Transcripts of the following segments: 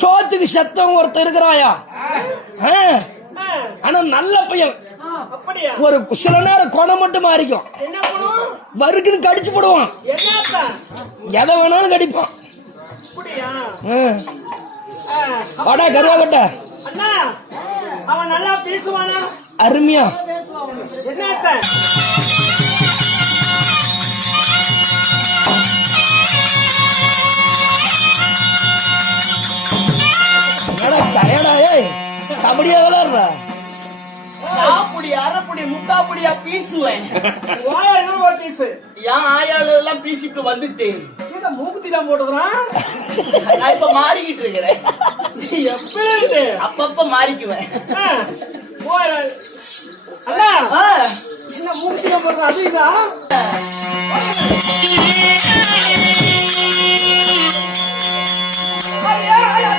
சோத்துக்கு சத்தம் ஒருத்தர் இருக்கிறாயா? ஆனா நல்ல பையன். ஒரு சில நேரம் குணம் மட்டும் மாறிக்கும். வறுக்குன்னு கடிச்சு போடுவான். எதை வேணாலும் கடிப்பான். வாடா கருவாகட்ட. அவன் நல்லா பேசுவானா? அருமையா. கபடியா விளையாடுற? அரைப்படி முக்காப்படியா பீசுவேன். என் ஆயாளு எல்லாம் பீசிட்டு வந்துட்டேன். மூக்குத்தி தான் போட்டுக்கிறான். நான் இப்ப மாறிக்கிட்டு இருக்கிறேன். அப்பப்ப மாறிக்குவேன். அண்ணா என்ன மூக்குத்தி தான் போடுற? அதுதான்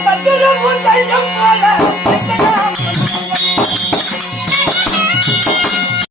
சத்துரு